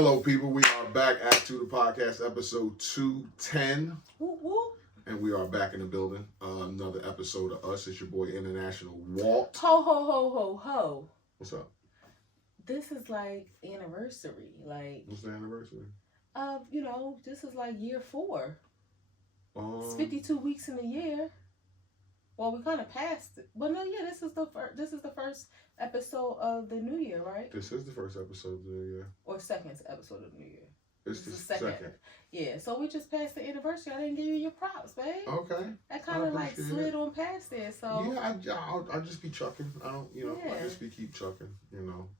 Hello, people. We are back at To The Podcast, episode 210. Woo, woo. And we are back in the building. Another episode of us. It's your boy, International Walt. Ho, ho, ho, ho, ho. What's up? This is like anniversary. Like, what's the anniversary? This is like year 4. It's 52 weeks in a year. Well, we kind of passed it. Well, no, yeah, this is the first episode of the new year, right? This is the first episode of the new year. Or second episode of the new year. It's the second. Yeah, so we just passed the anniversary. I didn't give you your props, babe. Okay. I kind of like slid on past there, so. Yeah, I'll just be chucking. I don't, I just keep chucking.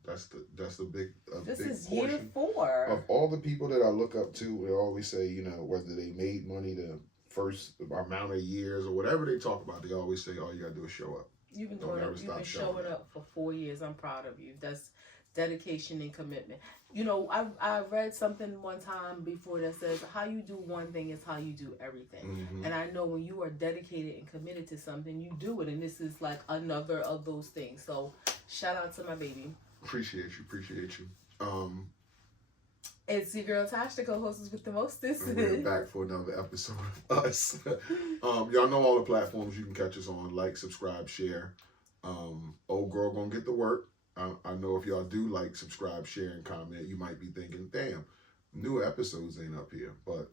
That's the big This big is portion year 4. of all the people that I look up to. They always say, whether they made money the first amount of years or whatever they talk about, they always say, all you gotta do is show up. You've been showing up for 4 years. I'm proud of you. That's dedication and commitment. I read something one time before that says how you do one thing is how you do everything. Mm-hmm. And I know when you are dedicated and committed to something, you do it. And this is like another of those things. So shout out to my baby. Appreciate you. It's your girl Tash, the co-hostess with the mostest. And we're back for another episode of us. Y'all know all the platforms you can catch us on. Like, subscribe, share. Old girl gonna get to work. I know if y'all do like, subscribe, share, and comment, you might be thinking, damn, new episodes ain't up here. But,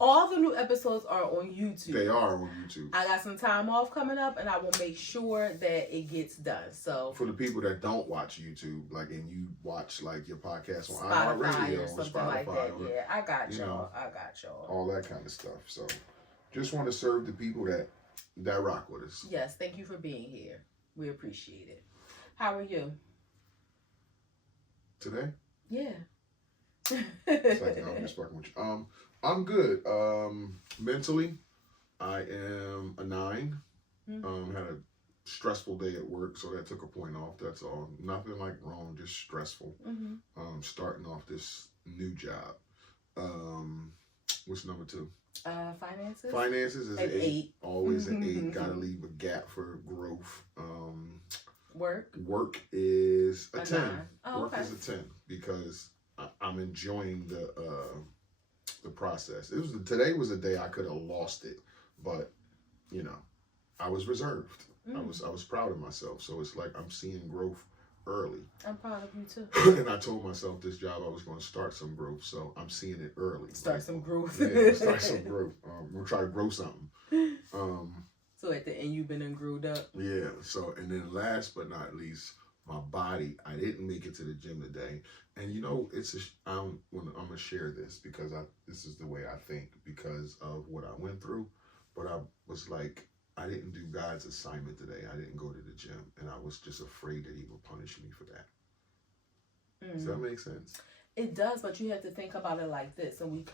all the new episodes are on YouTube. They are on YouTube. I got some time off coming up, and I will make sure that it gets done. So for the people that don't watch YouTube, and you watch your podcast on Spotify iHeartRadio or something Spotify, like that, yeah, I got y'all. All that kind of stuff. So just want to serve the people that rock with us. Yes, thank you for being here. We appreciate it. How are you? Today? Yeah. Second, I'm just fucking with you. I'm good. Mentally, I am a 9. Mm-hmm. Had a stressful day at work, so that took a point off. That's all. Nothing wrong, just stressful. Mm-hmm. Starting off this new job. What's number 2? Finances. Finances is an 8. Always an 8. Gotta leave a gap for growth. Work is a 10. Oh, Work okay. is a 10 because I'm enjoying the process. Today was a day I could have lost it, but I was reserved. I was proud of myself. So it's like I'm seeing growth early. I'm proud of you too. And I told myself this job I was going to start some growth, so I'm seeing it early. Start some growth. Yeah, start some growth. We'll try to grow something. So at the end, you've been growed up. Yeah. So, and then last but not least, my body. I didn't make it to the gym today, and I'm gonna share this because this is the way I think because of what I went through. But I was like, I didn't do God's assignment today. I didn't go to the gym, and I was just afraid that He would punish me for that. Does that make sense? It does, but you have to think about it like this, and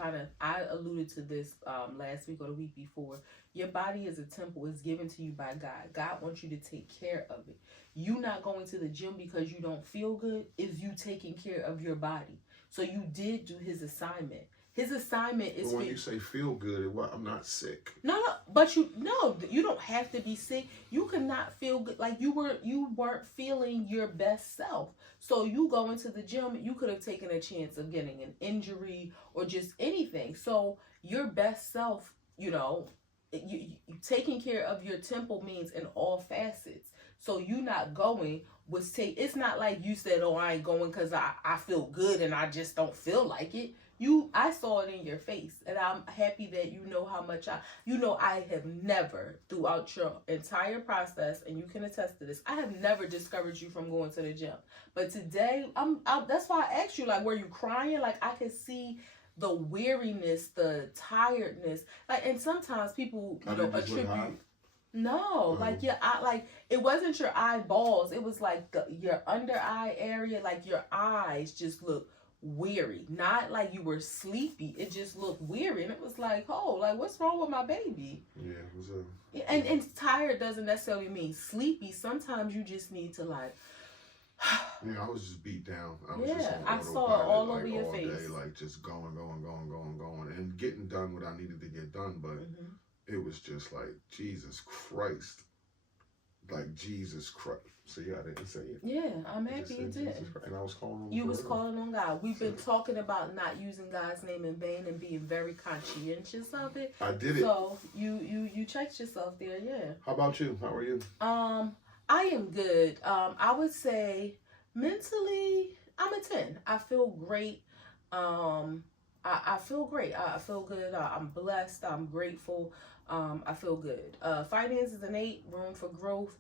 I alluded to this last week or the week before. Your body is a temple. It's given to you by God. God wants you to take care of it. You not going to the gym because you don't feel good is you taking care of your body. So you did do His assignment. His assignment is. But when you say feel good, I'm not sick. No, but you don't have to be sick. You could not feel good, like you weren't feeling your best self. So you go into the gym, you could have taken a chance of getting an injury or just anything. So your best self, you taking care of your temple means in all facets. So you not going it's not like you said, oh, I ain't going because I feel good and I just don't feel like it. I saw it in your face, and I'm happy that you know how much I have never throughout your entire process, and you can attest to this, I have never discouraged you from going to the gym. But today, that's why I asked you, were you crying? I could see the weariness, the tiredness, and sometimes people, attribute. No, it wasn't your eyeballs. It was your under eye area, your eyes just look weary, not like you were sleepy. It just looked weary, and it was what's wrong with my baby? Yeah, what's up? And tired doesn't necessarily mean sleepy. Sometimes you just need to Yeah, I was just beat down. I saw it all over your face. Day, just going, and getting done what I needed to get done. But it was just Jesus Christ, like Jesus Christ. See, I didn't say it. Yeah, I'm I just happy you said did. Jesus Christ, and I was calling on You was God. calling on God. We've been talking about not using God's name in vain and being very conscientious of it. I did it. So you checked yourself there, yeah. How about you? How are you? I am good. I would say mentally I'm a 10. I feel great. I feel great. I feel good. I'm blessed. I'm grateful. I feel good. Finances an 8, room for growth.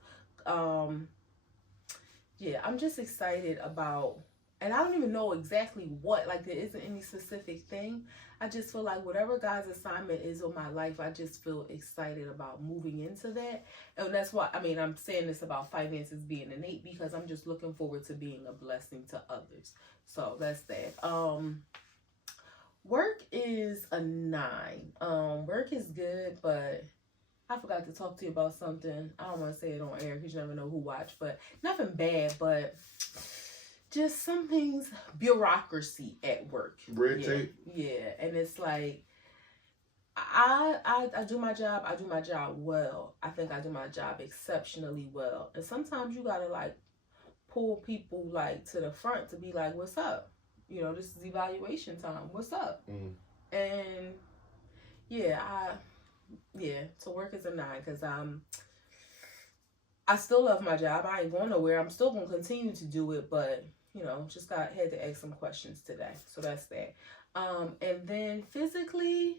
Yeah, I'm just excited about, and I don't even know exactly what, like there isn't any specific thing. I just feel like whatever God's assignment is on my life, I just feel excited about moving into that. And that's why, I mean, I'm saying this about finances being an 8 because I'm just looking forward to being a blessing to others. So that's that. Work is a 9. Work is good, but I forgot to talk to you about something. I don't want to say it on air because you never know who watched, but nothing bad, but just some things, bureaucracy at work. Red tape? Yeah, and it's like, I do my job. I do my job well. I think I do my job exceptionally well. And sometimes you got to like pull people like to the front to be like, what's up? You know, this is evaluation time. What's up? And yeah, so work is a 9 because I still love my job. I ain't going nowhere. I'm still gonna continue to do it, but you know, just had to ask some questions today. So that's that. And then physically,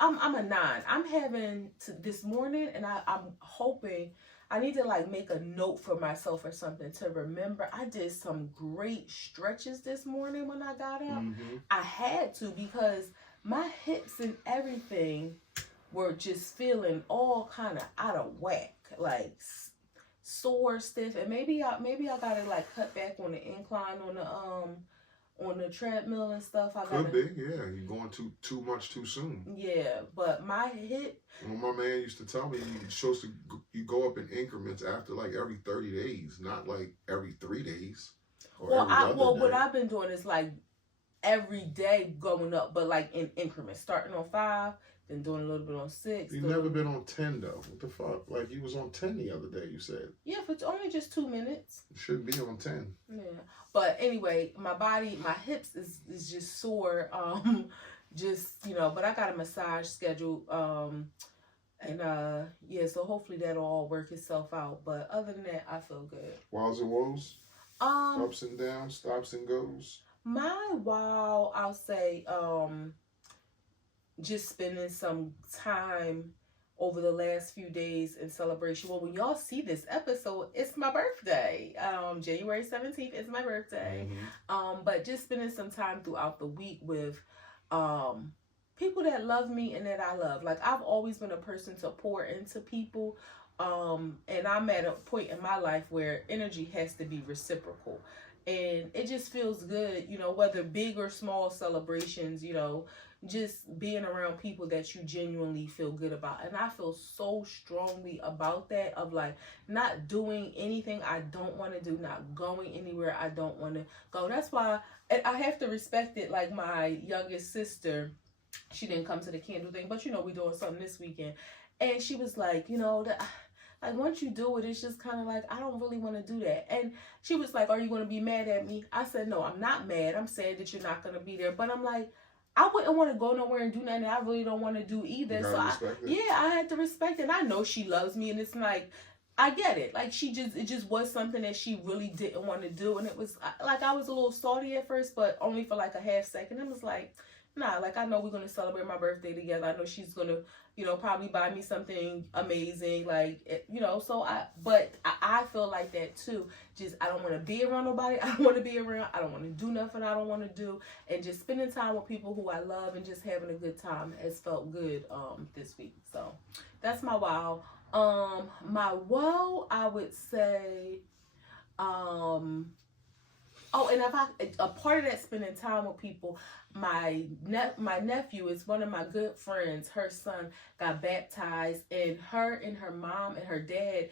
I'm a 9. I'm having this morning, and I'm hoping I need to like make a note for myself or something to remember. I did some great stretches this morning when I got up. I had to because my hips and everything were just feeling all kind of out of whack, like sore, stiff, and maybe I gotta like cut back on the incline on the treadmill and stuff. Could be, yeah. You're going too much too soon. Yeah, but my hip. Well, my man used to tell me you're supposed to you go up in increments after like every 30 days, not like every 3 days. What I've been doing is like every day going up, but like in increments, starting on 5, then doing a little bit on 6. You've never been on 10 though. What the fuck? Like you was on 10 the other day. You said. Yeah, for only just 2 minutes. You shouldn't be on 10. Yeah, but anyway, my body, my hips is just sore. Just but I got a massage scheduled. Yeah, so hopefully that'll all work itself out. But other than that, I feel good. Wows and woes. Ups and downs, stops and goes. My wow, I'll say, just spending some time over the last few days in celebration. Well, when y'all see this episode, it's my birthday. January 17th is my birthday. But just spending some time throughout the week with people that love me and that I love. Like, I've always been a person to pour into people. And I'm at a point in my life where energy has to be reciprocal. And it just feels good, whether big or small celebrations, just being around people that you genuinely feel good about. And I feel so strongly about that, of like not doing anything I don't want to do, not going anywhere I don't want to go. That's why I have to respect it. Like my youngest sister, she didn't come to the candle thing, but we doing something this weekend. And she was like, like, once you do it, it's just kind of like, I don't really want to do that. And she was like, are you going to be mad at me? I said, no, I'm not mad. I'm sad that you're not going to be there. But I'm like, I wouldn't want to go nowhere and do nothing I really don't want to do either. So I had to respect it. And I know she loves me. And it's like, I get it. Like, it just was something that she really didn't want to do. And it was like, I was a little salty at first, but only for like a half second. It was like, nah, like, I know we're going to celebrate my birthday together. I know she's going to, probably buy me something amazing. Like, so I feel like that too. Just, I don't want to be around nobody. I don't want to be around. I don't want to do nothing I don't want to do. And just spending time with people who I love and just having a good time has felt good this week. So that's my wow. My woe, I would say, and a part of that spending time with people, my nephew is one of my good friends. Her son got baptized, and her mom and her dad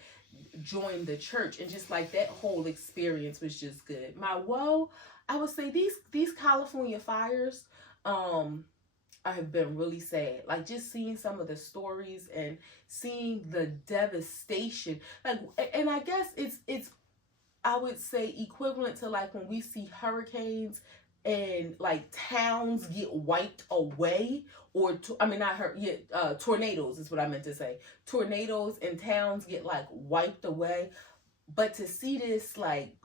joined the church, and just like that whole experience was just good. My woe, I would say these California fires, I have been really sad. Like just seeing some of the stories and seeing the devastation. Like, and I guess it's I would say equivalent to like when we see hurricanes and like towns get wiped away, or I mean not tornadoes is what I meant to say. Tornadoes and towns get like wiped away, but to see this like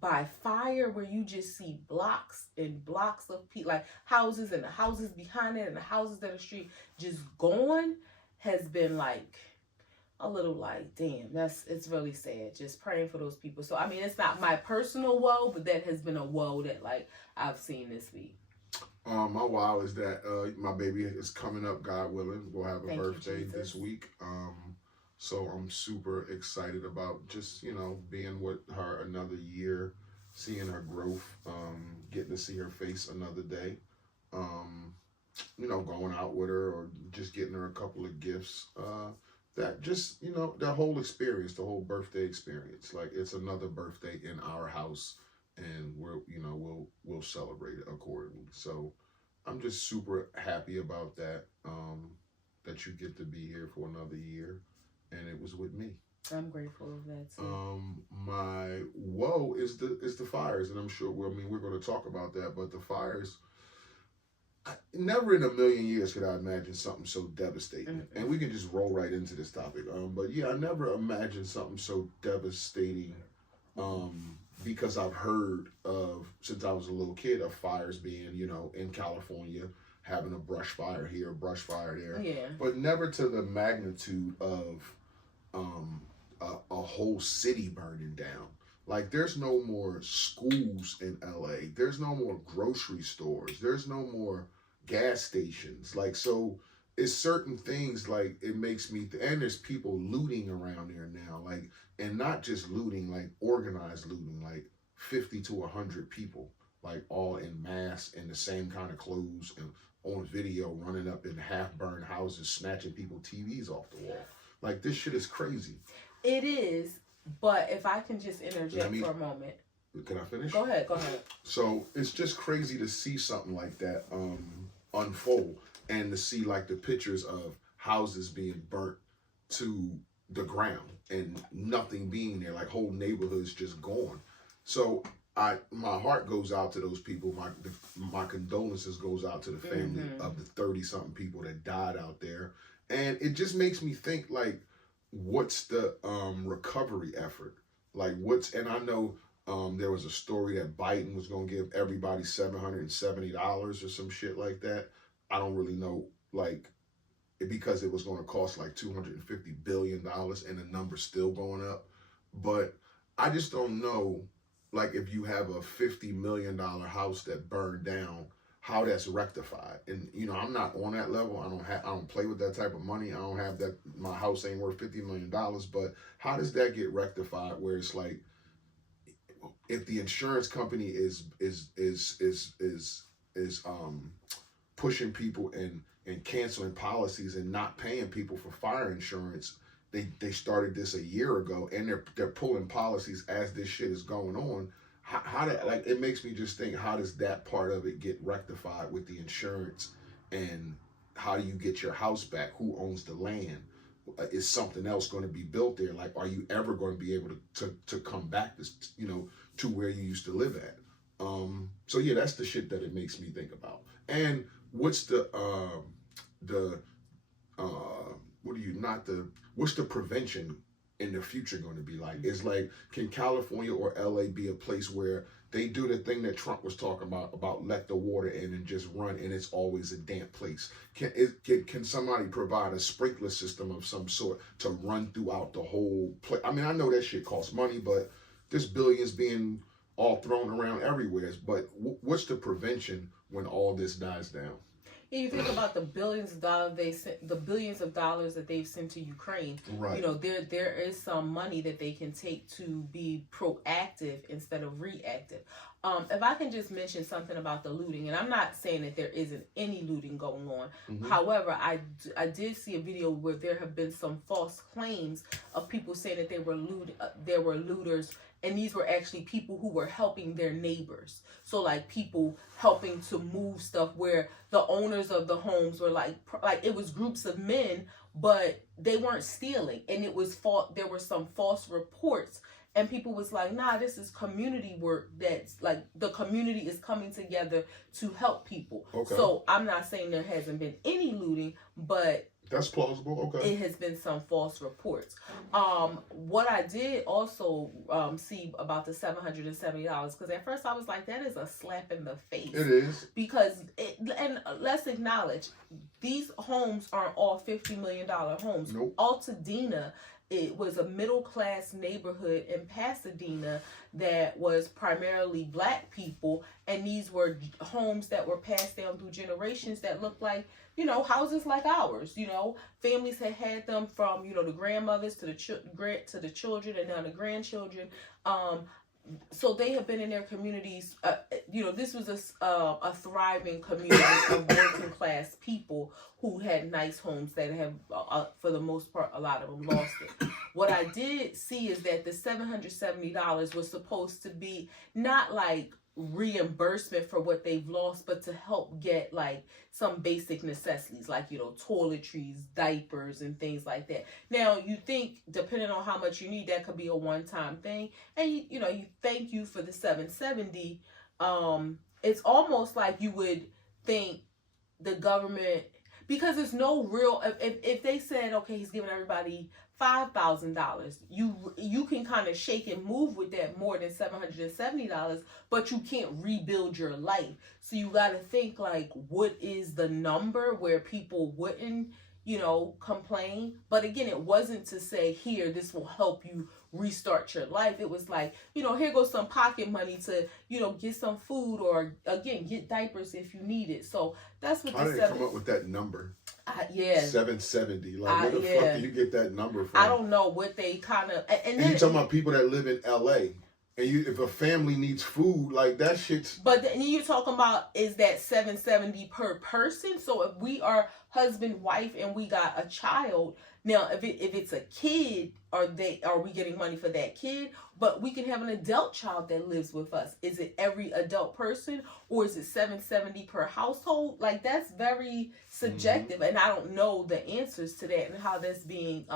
by fire where you just see blocks and blocks of people, like houses and the houses behind it and the houses that are street just gone, has been like a little like, damn, it's really sad. Just praying for those people. So I mean, it's not my personal woe, but that has been a woe that like I've seen this week. My wow is that my baby is coming up, God willing. We'll have a Thank you, birthday Jesus. this week. So I'm super excited about just, being with her another year, seeing her growth, getting to see her face another day. Going out with her or just getting her a couple of gifts. That just, the whole experience, the whole birthday experience. Like it's another birthday in our house, and we'll celebrate it accordingly. So I'm just super happy about that. That you get to be here for another year, and it was with me. I'm grateful of that too. My woe is the fires, and I'm sure. We're going to talk about that, but the fires. Never in a million years could I imagine something so devastating. Mm-hmm. And we can just roll right into this topic. But yeah, I never imagined something so devastating. Because I've heard of, since I was a little kid, of fires being, in California, having a brush fire here, a brush fire there. Yeah. But never to the magnitude of a whole city burning down. Like, there's no more schools in LA. There's no more grocery stores. There's no more gas stations. Like, so it's certain things, like, it makes me, and there's people looting around there now. Like, and not just looting, like organized looting, like 50 to 100 people, like all in mass in the same kind of clothes and on video running up in half-burned houses, snatching people TVs off the wall. Like, this shit is crazy. It is. But if I can just interject for a moment. Can I finish? Go ahead. So it's just crazy to see something like that unfold, and to see like the pictures of houses being burnt to the ground and nothing being there, like whole neighborhoods just gone. So my heart goes out to those people. My condolences goes out to the family of the 30-something people that died out there. And it just makes me think, like, what's the recovery effort? Like, and I know there was a story that Biden was going to give everybody $770 or some shit like that. I don't really know, like, because it was going to cost like $250 billion, and the number's still going up. But I just don't know, like, if you have a $50 million house that burned down, how that's rectified. And I'm not on that level. I don't play with that type of money. I don't have that. My house ain't worth $50 million. But how does that get rectified? Where it's like, if the insurance company is pushing people and canceling policies and not paying people for fire insurance, they started this a year ago, and they're pulling policies as this shit is going on. How that, like, it makes me just think, how does that part of it get rectified with the insurance, and how do you get your house back? Who owns the land? Is something else going to be built there? Like, are you ever going to be able to come back to where you used to live at? So yeah, that's the shit that it makes me think about. And what's what's the prevention in the future going to be like? It's like, can California or LA be a place where they do the thing that Trump was talking about let the water in and just run, and it's always a damp place? Can somebody provide a sprinkler system of some sort to run throughout the whole place? I mean, I know that shit costs money, but there's billions being all thrown around everywhere. But what's the prevention when all this dies down? Yeah, you think about the billions of dollars that they've sent to Ukraine. Right. There is some money that they can take to be proactive instead of reactive. If I can just mention something about the looting, and I'm not saying that there isn't any looting going on. Mm-hmm. However, I did see a video where there have been some false claims of people saying that there were looters, and these were actually people who were helping their neighbors. So like people helping to move stuff, where the owners of the homes were like it was groups of men, but they weren't stealing, and it was there were some false reports. And people was like, nah, this is community work. That's like the community is coming together to help people. Okay. So I'm not saying there hasn't been any looting, but that's plausible. Okay. It has been some false reports. What I did also see about the $770, because at first I was like, that is a slap in the face. It is. Because, and let's acknowledge, these homes aren't all $50 million homes. Nope. Altadena, it was a middle-class neighborhood in Pasadena that was primarily black people, and these were homes that were passed down through generations that looked like, you know, houses like ours. You know, families had them from, you know, the grandmothers to the children and now the grandchildren. So they have been in their communities. You know, this was a thriving community of working class people who had nice homes that have, for the most part, a lot of them lost it. What I did see is that the $770 was supposed to be not like reimbursement for what they've lost, but to help get like some basic necessities, like, you know, toiletries, diapers, and things like that. Now, you think, depending on how much you need, that could be a one-time thing, and you know, you thank you for the $770. It's almost like you would think the government, because there's no real, if they said, okay, he's giving everybody $5,000, you can kind of shake and move with that more than $770, but you can't rebuild your life. So you got to think, like, what is the number where people wouldn't, you know, complain? But again, it wasn't to say, here, this will help you restart your life. It was like, you know, here goes some pocket money to, you know, get some food, or again, get diapers if you need it. So that's what. How did they come up with that number? Yeah, 770. Like, where the fuck do you get that number from? I don't know what they kind of. And then you talking about people that live in LA, and if a family needs food, like that shit's. But then you're talking about, is that $770 per person? So if we are husband, wife, and we got a child, now if it's a kid, are we getting money for that kid? But we can have an adult child that lives with us. Is it every adult person, or is it $770 per household? Like, that's very subjective, and I don't know the answers to that and how that's being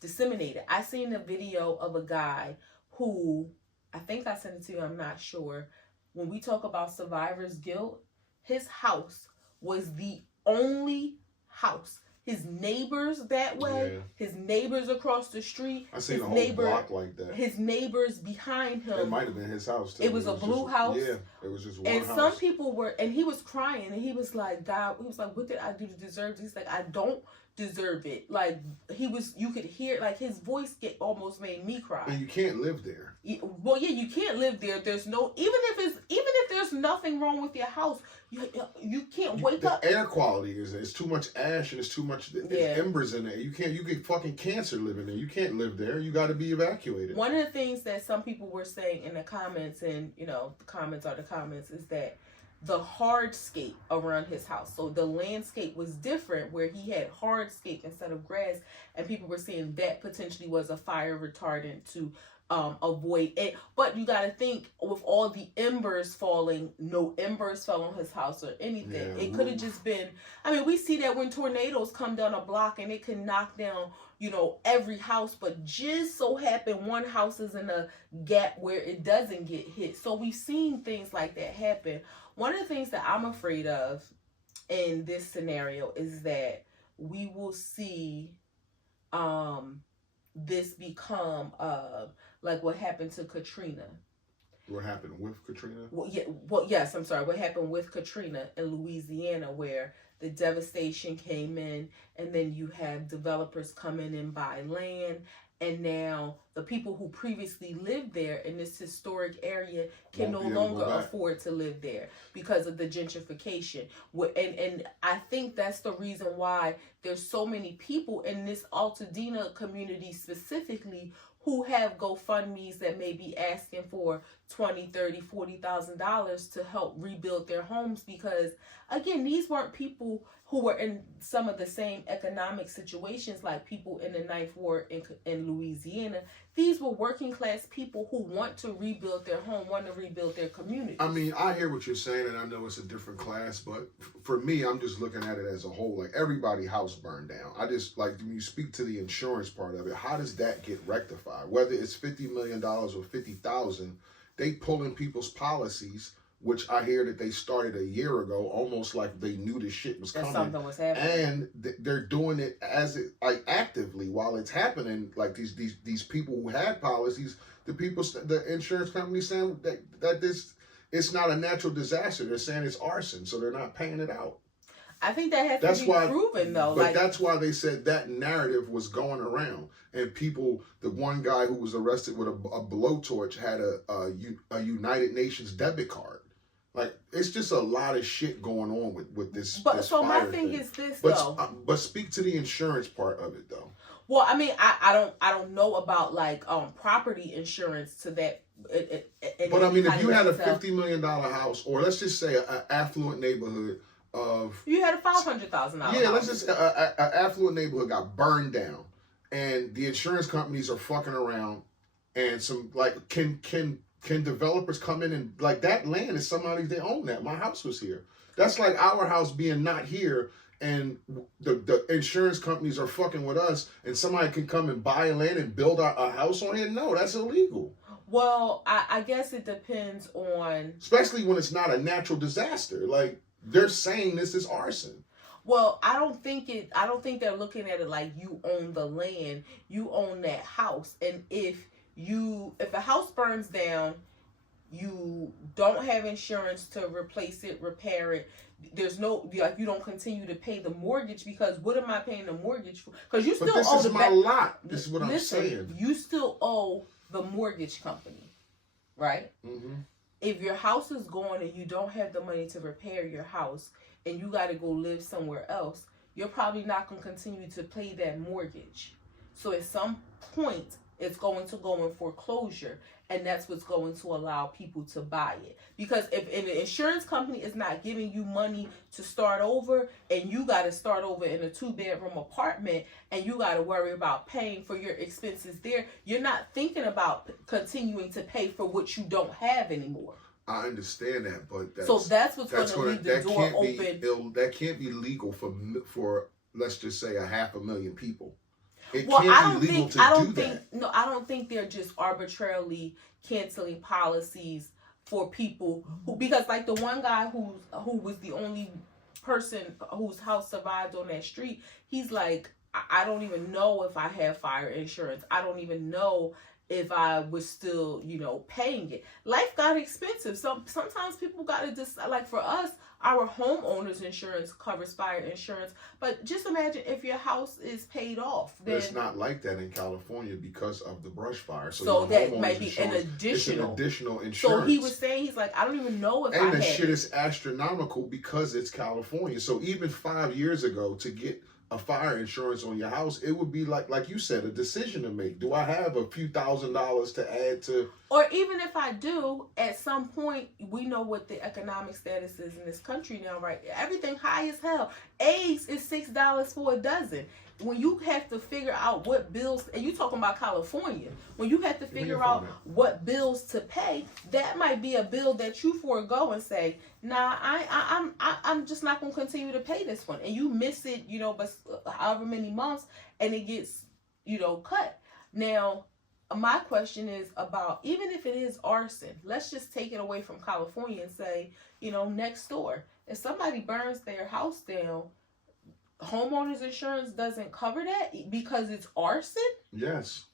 disseminated. I seen a video of a guy who, I think I sent it to you, I'm not sure. When we talk about survivor's guilt, his house was the only house. His neighbors that way, his neighbors across the street, I seen a whole block like that. His neighbors behind him. It might have been his house too. It was a blue house. Yeah, it was just one house. And some people were, and he was crying, and he was like, God, he was like, what did I do to deserve this? He's like, I don't deserve it. Like, you could hear, like, his voice almost made me cry. And you can't live there. Well, yeah, you can't live there. There's no, even if there's nothing wrong with your house, you can't wake up. The air quality it's too much ash, and it's too much embers in there. You get fucking cancer living there. You can't live there. You got to be evacuated. One of the things that some people were saying in the comments, and you know, the comments are the comments, is that the hardscape around his house. So the landscape was different, where he had hardscape instead of grass, and people were saying that potentially was a fire retardant to avoid it. But you got to think, with all the embers falling, no embers fell on his house or anything. Yeah, it could have just been, I mean, we see that when tornadoes come down a block, and it can knock down, you know, every house, but just so happen one house is in a gap where it doesn't get hit. So we've seen things like that happen. One of the things that I'm afraid of in this scenario is that we will see this become like what happened to Katrina. What happened with Katrina? Yes, I'm sorry. What happened with Katrina in Louisiana, where the devastation came in, and then you have developers come in and buy land, and now the people who previously lived there in this historic area can no longer afford to live there because of the gentrification. And I think that's the reason why there's so many people in this Altadena community specifically who have GoFundMe's that may be asking for $20, $30, $40,000 to help rebuild their homes, because again, these weren't people who were in some of the same economic situations like people in the Ninth Ward in Louisiana. These were working class people who want to rebuild their home, want to rebuild their community. I mean, I hear what you're saying, and I know it's a different class, but for me, I'm just looking at it as a whole. Like, everybody's house burned down. I just, like, when you speak to the insurance part of it, how does that get rectified? Whether it's $50 million or $50,000, they pulling people's policies, which I hear that they started a year ago, almost like they knew the shit was coming. Something was happening. And they're doing it like actively while it's happening. Like these people who had policies, the insurance company saying that this, it's not a natural disaster. They're saying it's arson, so they're not paying it out. I think that has to be proven, though. But that's why they said that narrative was going around. And people, the one guy who was arrested with a blowtorch had a United Nations debit card. Like, it's just a lot of shit going on with this. But this so my fire thing thing. is this, but, though. But speak to the insurance part of it, though. Well, I mean, I don't know about like property insurance to that. But I mean, if you had a $50 million house, or let's just say an affluent neighborhood of, you had a $500,000. Yeah, let's just an affluent neighborhood got burned down, and the insurance companies are fucking around, and some like can developers come in and, like, that land is somebody's, they own that. My house was here. That's like our house being not here, and the insurance companies are fucking with us, and somebody can come and buy land and build a house on here. No, that's illegal. Well, I guess it depends on, especially when it's not a natural disaster. Like, they're saying this is arson. Well, I don't think they're looking at it like you own the land, you own that house, and if a house burns down, you don't have insurance to replace it, repair it. There's no, like, you don't continue to pay the mortgage, because what am I paying the mortgage for? Because you still owe the lot. This is what I'm saying. You still owe the mortgage company, right? Mm-hmm. If your house is gone and you don't have the money to repair your house, and you got to go live somewhere else, you're probably not going to continue to pay that mortgage. So at some point, it's going to go in foreclosure, and that's what's going to allow people to buy it. Because if an insurance company is not giving you money to start over, and you got to start over in a 2-bedroom apartment, and you got to worry about paying for your expenses there, you're not thinking about continuing to pay for what you don't have anymore. I understand that, but that's what's going to leave the door open. That can't be legal for let's just say 500,000 people. I don't think they're just arbitrarily canceling policies for people who, because like the one guy who was the only person whose house survived on that street, he's like, I don't even know if I have fire insurance. I don't even know if I was still, paying it. Life got expensive. Sometimes people got to just, like for us, our homeowner's insurance covers fire insurance. But just imagine if your house is paid off. Then it's not like that in California because of the brush fire. So that might be an additional insurance. So he was saying, he's like, I don't even know if I had it. And the shit is astronomical because it's California. So even 5 years ago, to get a fire insurance on your house, it would be like you said, a decision to make. Do I have a few $1,000s to add to? Or even if I do, at some point, we know what the economic status is in this country now, right? Everything high as hell. Eggs is $6 for a dozen. When you have to figure out what bills, and you talking about California, when you have to figure out what bills to pay, that might be a bill that you forego and say, nah, I'm just not going to continue to pay this one. And you miss it, but however many months, and it gets, cut. Now, my question is about, even if it is arson, let's just take it away from California and say, next door, if somebody burns their house down, homeowners insurance doesn't cover that because it's arson? Yes.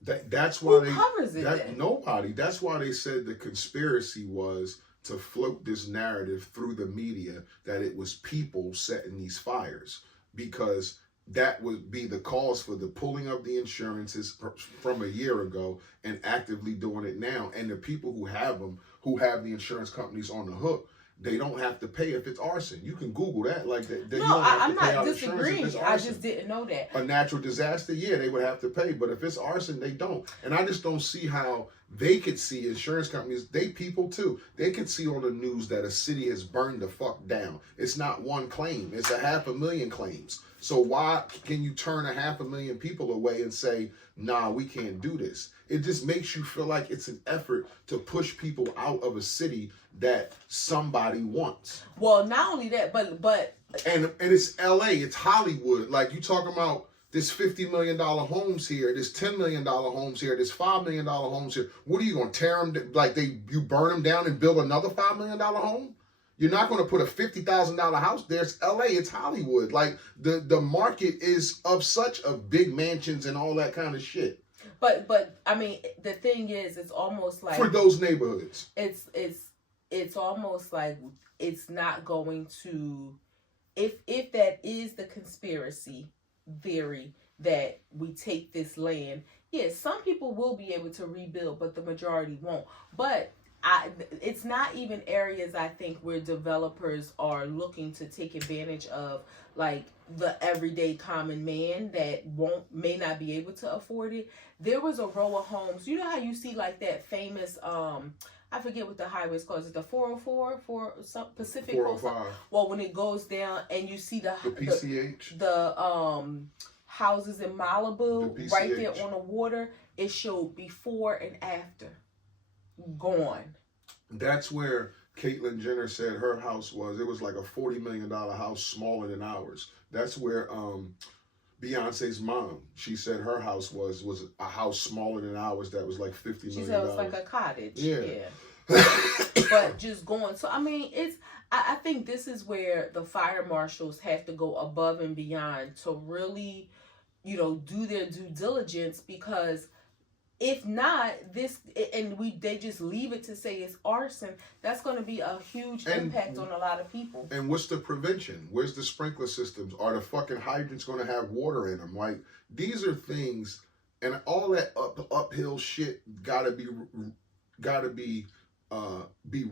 That's why Who covers it then? Nobody. That's why they said the conspiracy was to float this narrative through the media that it was people setting these fires, because that would be the cause for the pulling of the insurances from a year ago and actively doing it now. And the people who have them, who have the insurance companies on the hook, they don't have to pay if it's arson. You can Google that. Like that. You No, don't have I'm to pay not out insurance if disagreeing. it's I arson. just didn't know that. A natural disaster, yeah, they would have to pay. But if it's arson, they don't. And I just don't see how they could see insurance companies. They people too. They could see on the news that a city has burned the fuck down. It's not one claim. It's 500,000 claims. So why can you turn 500,000 people away and say, nah, we can't do this? It just makes you feel like it's an effort to push people out of a city that somebody wants. Well, not only that, but and it's LA, it's Hollywood. Like you talking about this $50 million homes here, this $10 million homes here, this $5 million homes here. What are you gonna tear them? Like you burn them down and build another $5 million home? You're not going to put a $50,000 house there. It's LA, it's Hollywood. Like the market is of such of big mansions and all that kind of shit. But I mean, the thing is, it's almost like for those neighborhoods. It's almost like it's not going to, if that is the conspiracy theory that we take this land, yes, some people will be able to rebuild, but the majority won't. But it's not even areas I think where developers are looking to take advantage of like the everyday common man that may not be able to afford it. There was a row of homes. You know how you see like that famous I forget what the highway is called. Is it the 404 for Pacific 405? Well, when it goes down and you see the PCH, the houses in Malibu right there on the water, it showed before and after. Gone. That's where Caitlyn Jenner said her house was. It was like a $40 million house, smaller than ours. That's where Beyonce's mom, she said her house was a house smaller than ours that was like $50 million. She said it was like a cottage. Yeah. But just going. So I mean, I think this is where the fire marshals have to go above and beyond to really, do their due diligence, because if not, they just leave it to say it's arson, that's going to be a huge impact on a lot of people. And what's the prevention? Where's the sprinkler systems? Are the fucking hydrants going to have water in them? Like, these are things, and all that uphill shit gotta be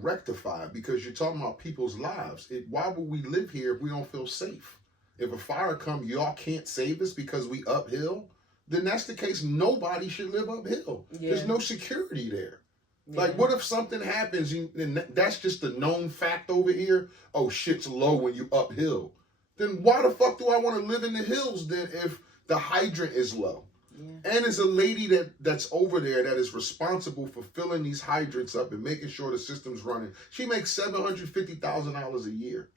rectified, because you're talking about people's lives. Why would we live here if we don't feel safe? If a fire comes, y'all can't save us because we uphill? Then that's the case. Nobody should live uphill. Yeah. There's no security there. Yeah. Like, what if something happens and that's just a known fact over here? Oh, shit's low when you uphill. Then why the fuck do I want to live in the hills then if the hydrant is low? Yeah. And there's a lady that's over there that is responsible for filling these hydrants up and making sure the system's running. She makes $750,000 a year.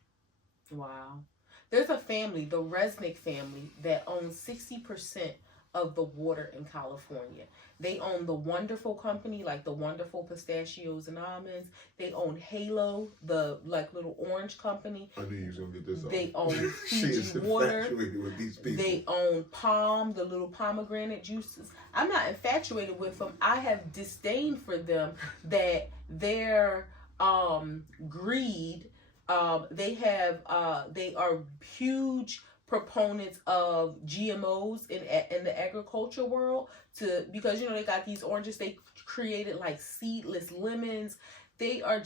Wow. There's a family, the Resnick family, that owns 60% of the water in California. They own the Wonderful company, like the Wonderful pistachios and almonds. They own Halo, the like little orange company. I knew you was gonna get this. They own Fiji water. With these people. They own Palm, the little pomegranate juices. I'm not infatuated with them. I have disdain for them that their greed. They are huge proponents of GMOs in the agriculture world, because they got these oranges they created like seedless lemons. They are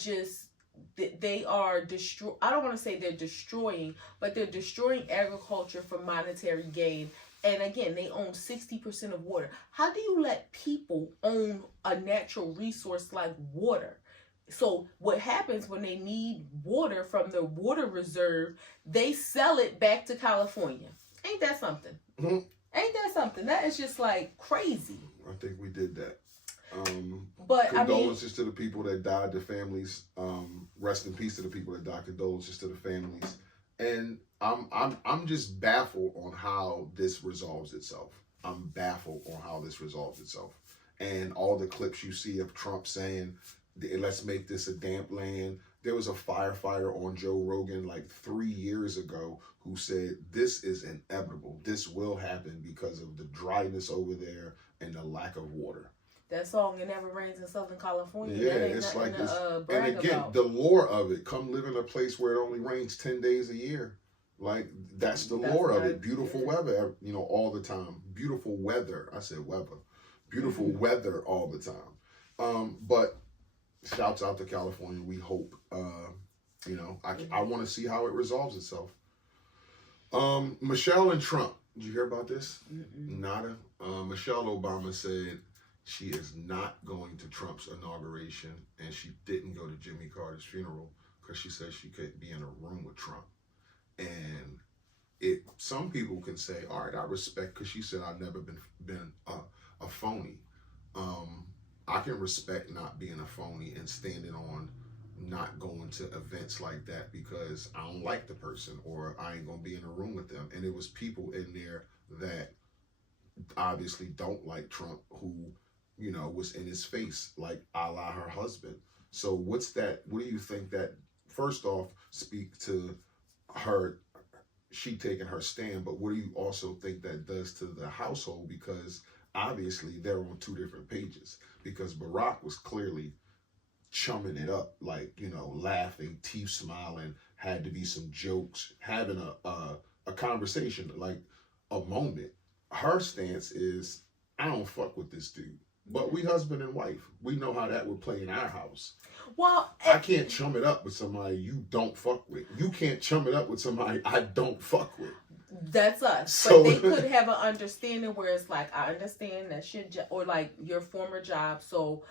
destroy. I don't want to say they're destroying, but they're destroying agriculture for monetary gain. And again, they own 60% of water. How do you let people own a natural resource like water? So what happens when they need water from the water reserve, they sell it back to California. Ain't that something? Mm-hmm. Ain't that something? That is just like crazy. I think we did that. But condolences to the people that died, the families. Rest in peace to the people that died. Condolences to the families. And I'm just baffled on how this resolves itself. I'm baffled on how this resolves itself. And all the clips you see of Trump saying, let's make this a damp land. There was a firefighter on Joe Rogan like 3 years ago who said this is inevitable. This will happen because of the dryness over there and the lack of water. That song, It Never Rains in Southern California. Yeah, it's like this. And again, the lore of it, come live in a place where it only rains 10 days a year. Like, that's the lore of it. Beautiful weather, all the time. Beautiful weather. I said weather. Beautiful weather all the time. But shouts out to California. We hope You know, I want to see how it resolves itself. Michelle and Trump. Did you hear about this? Mm-mm. Nada. Michelle Obama said she is not going to Trump's inauguration, and she didn't go to Jimmy Carter's funeral because she said she couldn't be in a room with Trump. And some people can say, all right, I respect, because she said I've never been a phony. I can respect not being a phony and standing on not going to events like that because I don't like the person or I ain't gonna be in a room with them. And it was people in there that obviously don't like Trump who, you know, was in his face, like a la her husband. So what's that? What do you think that, first off, speak to her, she taking her stand, but what do you also think that does to the household? Because obviously they're on two different pages, because Barack was clearly chumming it up, like, you know, laughing, teeth smiling, had to be some jokes, having a conversation, like a moment. Her stance is, I don't fuck with this dude. But we husband and wife. We know how that would play in our house. Well, I can't chum it up with somebody you don't fuck with. You can't chum it up with somebody I don't fuck with. That's us. So, but they could have an understanding where it's like, I understand that's your job, or like your former job, so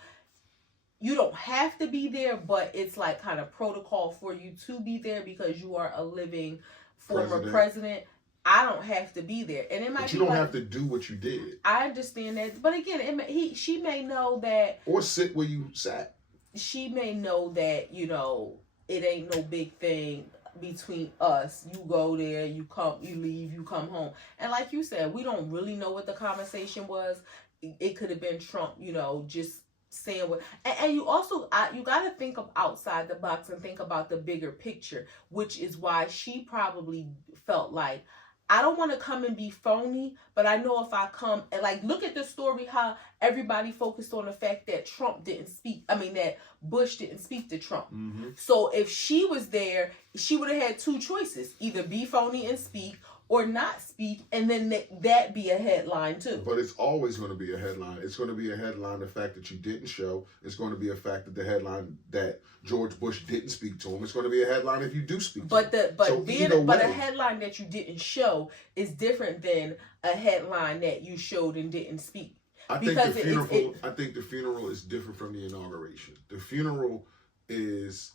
you don't have to be there, but it's like kind of protocol for you to be there because you are a living former president. I don't have to be there, and it might. But you don't have to do what you did. I understand that, but again, she may know that, or sit where you sat. She may know that, you know, it ain't no big thing between us. You go there, you come, you leave, you come home, and like you said, we don't really know what the conversation was. It could have been Trump, you know, just saying what, and you also, you got to think of outside the box and think about the bigger picture, which is why she probably felt like, I don't want to come and be phony, but I know if I come and, like, look at the story, how everybody focused on the fact that that Bush didn't speak to Trump. Mm-hmm. So if she was there, she would have had two choices: either be phony and speak, or not speak, and then that be a headline too. But it's always going to be a headline. It's going to be a headline, the fact that you didn't show. It's going to be a fact that the headline that George Bush didn't speak to him. It's going to be a headline if you do speak to him. But a headline that you didn't show is different than a headline that you showed and didn't speak. I think the funeral is different from the inauguration. The funeral is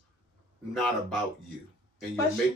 not about you. And let me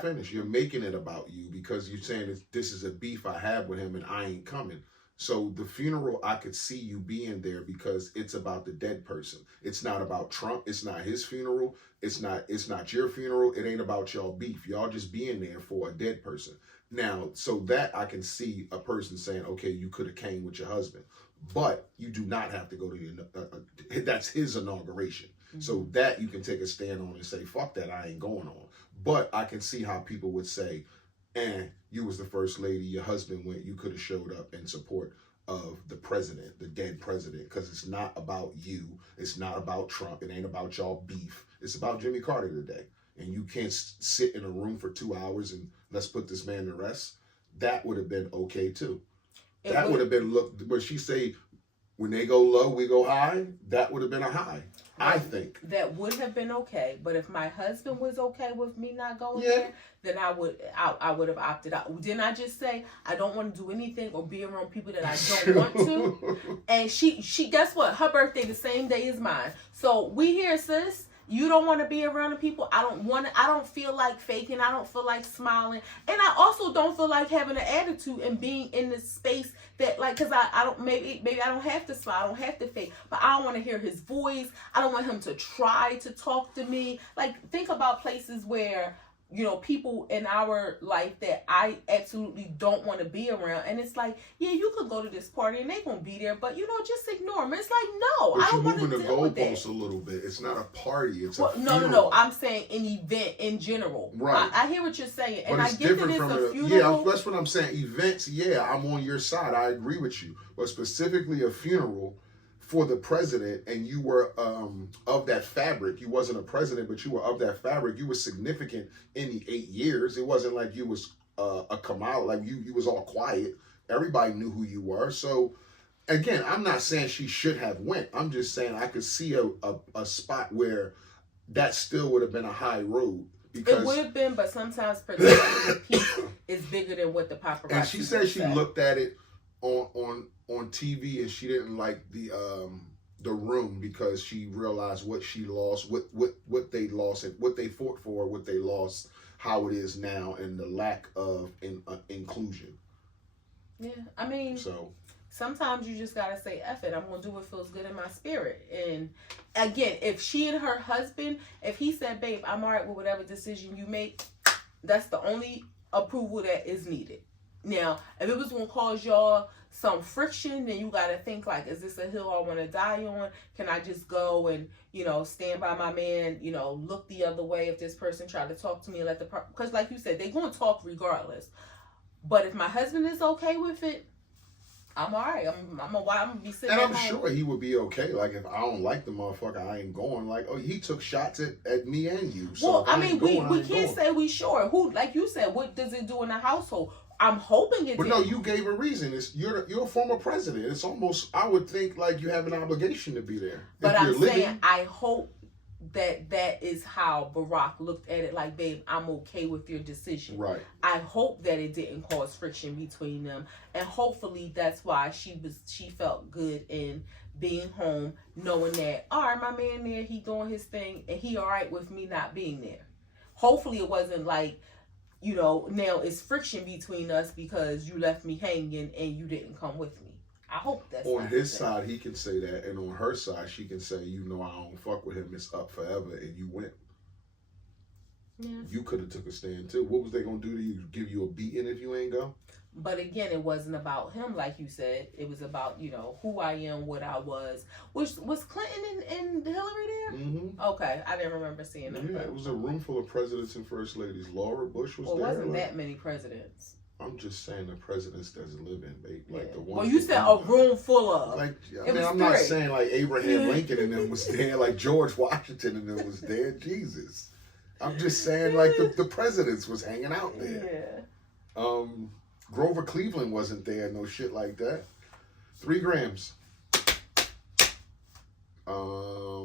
finish. You're making it about you because you're saying this is a beef I have with him and I ain't coming. So the funeral, I could see you being there because it's about the dead person. It's not about Trump. It's not his funeral. It's not your funeral. It ain't about y'all beef. Y'all just being there for a dead person. Now, so that I can see a person saying, okay, you could have came with your husband, but you do not have to go to that's his inauguration. Mm-hmm. So that you can take a stand on and say, fuck that, I ain't going on. But I can see how people would say, you was the first lady, your husband went, you could have showed up in support of the president, the dead president, because it's not about you. It's not about Trump. It ain't about y'all beef. It's about Jimmy Carter today. And you can't sit in a room for 2 hours and let's put this man to rest. That would have been okay too. That would have been, look, where she say, when they go low, we go high. That would have been a high. I think that would have been okay, but if my husband was okay with me not going there, then I would have opted out. Didn't I just say I don't want to do anything or be around people that I don't want to? And she guess what? Her birthday the same day as mine. So we here, sis. You don't want to be around the people. I don't feel like faking. I don't feel like smiling. And I also don't feel like having an attitude and being in this space that, like, because I don't, maybe I don't have to smile. I don't have to fake. But I don't want to hear his voice. I don't want him to try to talk to me. Like, think about places where, you know, people in our life that I absolutely don't want to be around. And it's like, yeah, you could go to this party and they won't be there, but, you know, just ignore them. It's like, no, but I don't want to deal with that. You're moving the goalposts a little bit. It's not a party. It's a funeral. No. I'm saying an event in general. Right. I hear what you're saying. But and it's I get different that it's from a funeral. Yeah, that's what I'm saying. Events, yeah, I'm on your side. I agree with you. But specifically a funeral for the president, and you were of that fabric. You wasn't a president, but you were of that fabric. You were significant in the 8 years. It wasn't like you was a Kamala, like you was all quiet. Everybody knew who you were. So again, I'm not saying she should have went. I'm just saying I could see a spot where that still would have been a high road. It would have been, but sometimes protecting the peace is bigger than what the paparazzi. And she said she looked at it on TV and she didn't like the room because she realized what she lost, what they lost, and what they fought for, what they lost, how it is now, and the lack of inclusion. Yeah, I mean, so sometimes you just gotta say, F it, I'm gonna do what feels good in my spirit. And again, if she and her husband, if he said, babe, I'm alright with whatever decision you make, that's the only approval that is needed. Now, if it was gonna cause y'all some friction, then you gotta think like, is this a hill I wanna die on? Can I just go and, stand by my man, look the other way if this person tried to talk to me and let because like you said, they're gonna talk regardless. But if my husband is okay with it, I'm alright. I'm gonna be sitting. And I'm sure he would be okay. Like if I don't like the motherfucker, I ain't going. Like, oh, he took shots at me and you. So well, I mean, we can't say we sure. Who, like you said, what does it do in the household? I'm hoping it. But no, you gave a reason. You're a former president. It's almost, I would think, like you have an obligation to be there. But I'm saying, I hope that is how Barack looked at it. Like, babe, I'm okay with your decision. Right. I hope that it didn't cause friction between them, and hopefully that's why she felt good in being home, knowing that, all right, my man there, he doing his thing, and he all right with me not being there. Hopefully it wasn't like, now it's friction between us because you left me hanging and you didn't come with me. I hope that's on his side, he can say that, and on her side, she can say, I don't fuck with him. It's up forever, and you went. Yeah. You could have took a stand too. What was they gonna do to you? Give you a beating if you ain't go? But again, it wasn't about him, like you said. It was about who I am, what I was. Which was Clinton and Hillary there? Mm-hmm. Okay, I didn't remember seeing them. Yeah, it was a room full of presidents and first ladies. Laura Bush was there. Well, wasn't that many presidents? I'm just saying the presidents that's living, babe. Like the ones. Well, you said a room full of. Like, I mean, I'm not saying like Abraham Lincoln and them was there, like George Washington and them was there. Jesus, I'm just saying like the presidents was hanging out there. Yeah. Grover Cleveland wasn't there. No shit like that. 3 grams. I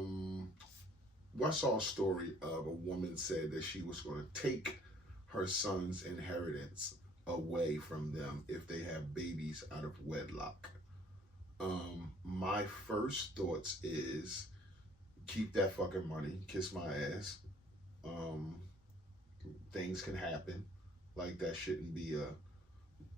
saw a story of a woman said that she was going to take her son's inheritance away from them if they have babies out of wedlock. My first thoughts is keep that fucking money, kiss my ass. Things can happen. Like that shouldn't be a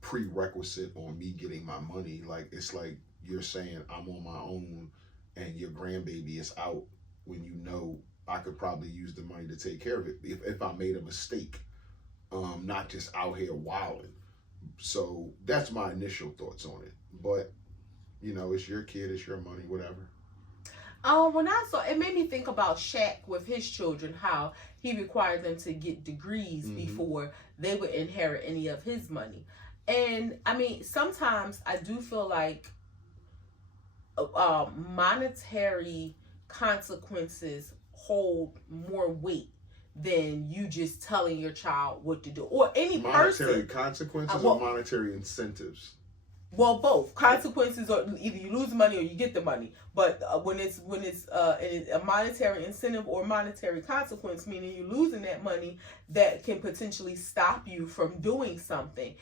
prerequisite on me getting my money. Like it's like you're saying I'm on my own and your grandbaby is out when I could probably use the money to take care of it if I made a mistake. Not just out here wilding. So that's my initial thoughts on it. But, it's your kid, it's your money, whatever. When I saw it, made me think about Shaq with his children, how he required them to get degrees before they would inherit any of his money. And I mean, sometimes I do feel like monetary consequences hold more weight than you just telling your child what to do, or any person. Monetary consequences or monetary incentives? Well, both. Consequences are either you lose money or you get the money. But when it's a monetary incentive or monetary consequence, meaning you're losing that money, that can potentially stop you from doing something,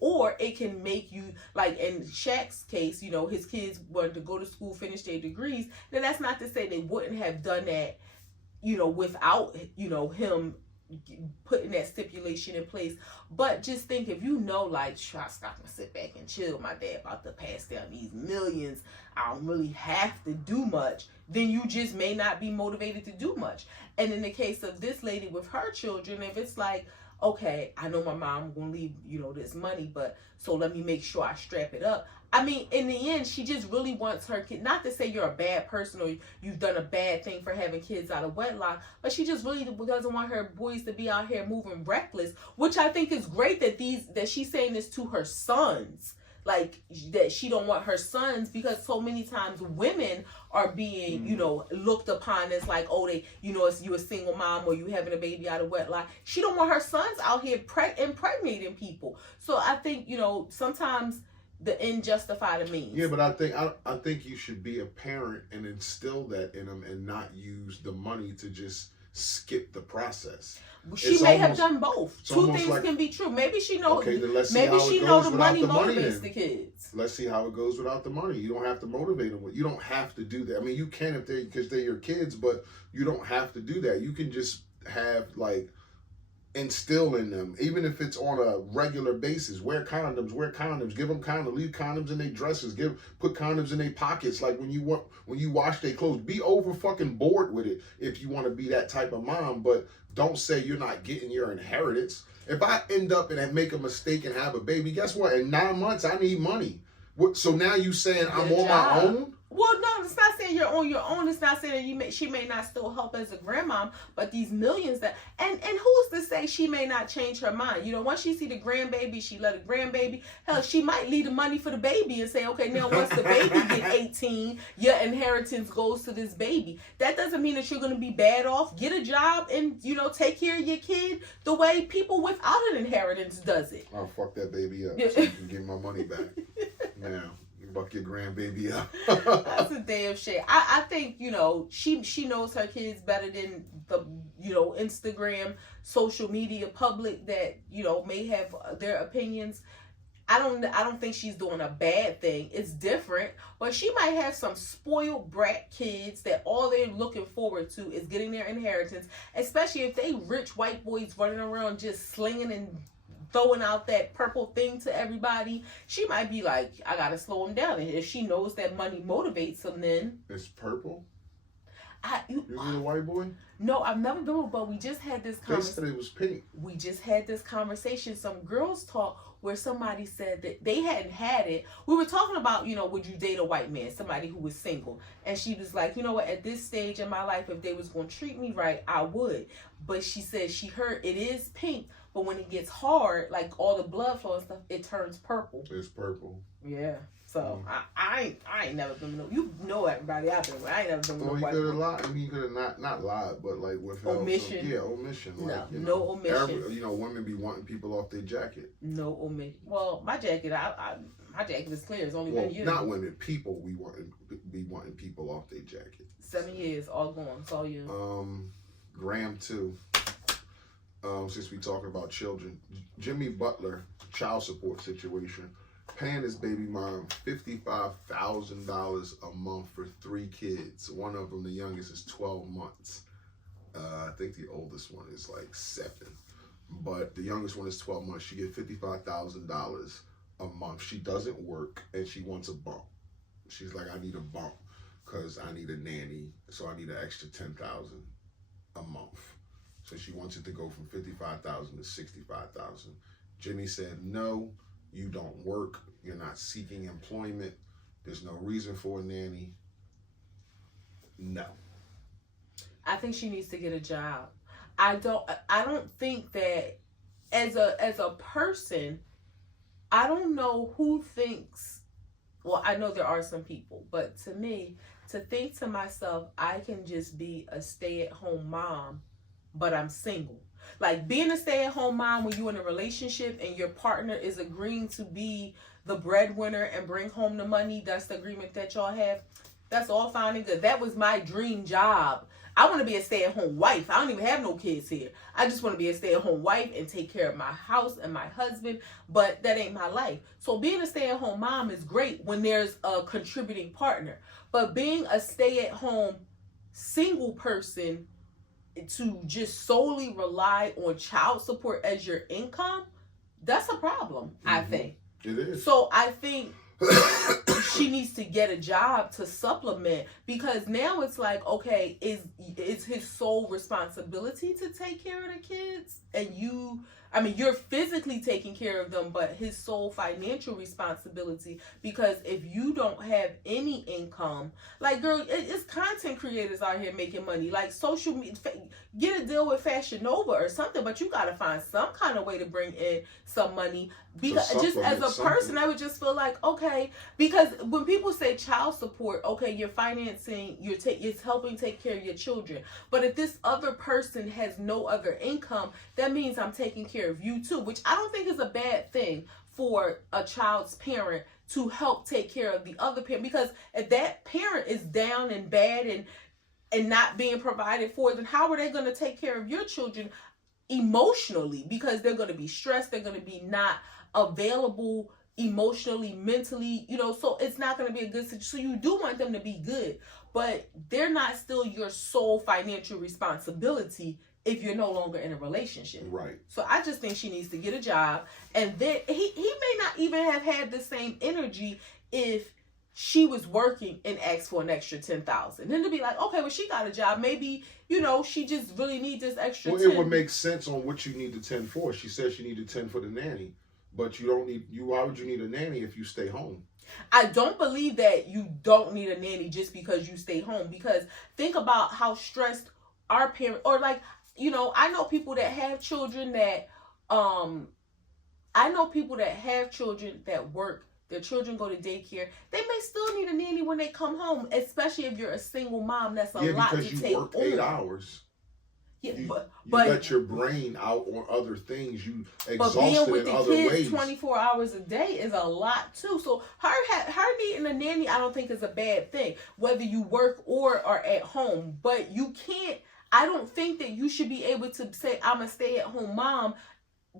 or it can make you, like in Shaq's case, his kids wanted to go to school, finish their degrees. Then that's not to say they wouldn't have done that, without, him putting that stipulation in place. But just think, if like, I'm gonna sit back and chill, my dad about to pass down these millions, I don't really have to do much, then you just may not be motivated to do much. And in the case of this lady with her children, if it's like, okay, I know my mom gonna leave, this money, but so let me make sure I strap it up. I mean, in the end, she just really wants her kid, not to say you're a bad person or you've done a bad thing for having kids out of wedlock, but she just really doesn't want her boys to be out here moving reckless, which I think is great that she's saying this to her sons. Like, that she don't want her sons, because so many times women are being, looked upon as like, oh, they, it's you a single mom or you having a baby out of wedlock. She don't want her sons out here impregnating people. So I think, sometimes the end justify the means. Yeah, but I think you should be a parent and instill that in them and not use the money to just skip the process. She may have done both. Two things can be true. Maybe she knows. Okay, then let's see maybe how she it knows goes the without money the money. motivates Then the kids. let's see how it goes without the money. You don't have to motivate them. You don't have to do that. I mean, you can if because they're your kids, but you don't have to do that. You can just have like instill in them, even if it's on a regular basis. Wear condoms, give them condoms, leave condoms in their dresses, put condoms in their pockets. Like when you wash their clothes, be over fucking bored with it if you want to be that type of mom, but don't say you're not getting your inheritance. If I end up and make a mistake and have a baby, guess what? In 9 months, I need money. So now you saying I'm on my own? Well, no, it's not saying you're on your own. It's not saying that she may not still help as a grandmom, but these millions that and who's to say she may not change her mind? You know, once she see the grandbaby, she let a grandbaby. Hell, she might leave the money for the baby and say, okay, now once the baby get 18, your inheritance goes to this baby. That doesn't mean that you're going to be bad off. Get a job and, you know, take care of your kid the way people without an inheritance does it. I'll fuck that baby up so you can get my money back. Now. Buck your grandbaby up. That's a damn shame. I think, you know, she knows her kids better than the, you know, Instagram, social media public that, you know, may have their opinions. I don't think she's doing a bad thing. It's different, but she might have some spoiled brat kids that all they're looking forward to is getting their inheritance, especially if they rich white boys running around just slinging and throwing out that purple thing to everybody. She might be like, I gotta slow him down. And if she knows that money motivates him, then it's purple. You a white boy? No, I've never been. But we just had this conversation. They said it was pink. We just had this conversation. Some girls talk where somebody said that they hadn't had it. We were talking about, you know, would you date a white man, somebody who was single? And she was like, you know what, at this stage in my life, if they was going to treat me right, I would. But she said she heard it is pink, but when it gets hard, like all the blood flow and stuff, it turns purple. It's purple. Yeah. So I ain't never been with you know everybody I've been with. I ain't never been with no white person. Well, he could have not lied, but like with omission. Omission. No, like, no omission. You know, women be wanting people off their jacket. No omission. Well, my jacket, my jacket is clear. It's only been years. Not women, people. We be wanting people off their jacket. 7 years, all gone. It's all you. Graham too. Since we talking about children, Jimmy Butler child support situation. Paying his baby mom $55,000 a month for 3 kids. One of them, the youngest, is 12 months. I think the oldest one is like 7. But the youngest one is 12 months. She gets $55,000 a month. She doesn't work and she wants a bump. She's like, I need a bump because I need a nanny. So I need an extra $10,000 a month. So she wants it to go from $55,000 to $65,000. Jimmy said, no. You don't work. You're not seeking employment. There's no reason for a nanny. No. I think she needs to get a job. I don't think that as a person, I don't know who thinks, well, I know there are some people, but to me, to think to myself, I can just be a stay-at-home mom, but I'm single. Like being a stay-at-home mom when you're in a relationship and your partner is agreeing to be the breadwinner and bring home the money, that's the agreement that y'all have. That's all fine and good. That was my dream job. I want to be a stay-at-home wife. I don't even have no kids here. I just want to be a stay-at-home wife and take care of my house and my husband, but that ain't my life. So being a stay-at-home mom is great when there's a contributing partner. But being a stay-at-home single person to just solely rely on child support as your income, that's a problem, I think. It is. So I think she needs to get a job to supplement, because now it's like, okay, is his sole responsibility to take care of the kids? And you're physically taking care of them, but his sole financial responsibility, because if you don't have any income, like, girl, it's content creators out here making money, like social media, get a deal with Fashion Nova or something, but you got to find some kind of way to bring in some money. Because just as a person, I would just feel like, okay, because when people say child support, okay, you're financing, it's helping take care of your children. But if this other person has no other income, that means I'm taking care of you too, which I don't think is a bad thing for a child's parent to help take care of the other parent, because if that parent is down and bad and not being provided for, then how are they going to take care of your children emotionally? Because they're going to be stressed, they're going to be not available emotionally, mentally, so it's not going to be a good situation. So you do want them to be good, but they're not still your sole financial responsibility if you're no longer in a relationship. Right. So I just think she needs to get a job, and then he may not even have had the same energy if she was working and asked for an extra 10,000. Then to be like, okay, well, she got a job. Maybe, she just really needs this extra. Well, 10. It would make sense on what you need the 10 for. She said she needed 10 for the nanny, but you don't need why would you need a nanny if you stay home? I don't believe that you don't need a nanny just because you stay home, because think about how stressed our parents, or like, I know people that have children that work. Their children go to daycare. They may still need a nanny when they come home, especially if you're a single mom. That's a lot to take on. Yeah, because you work 8 hours. Yeah, you but let your brain out on other things. You but exhausted being with in the other kids ways. 24 hours a day is a lot too. So her needing a nanny, I don't think is a bad thing, whether you work or are at home. But you can't. I don't think that you should be able to say, I'm a stay-at-home mom,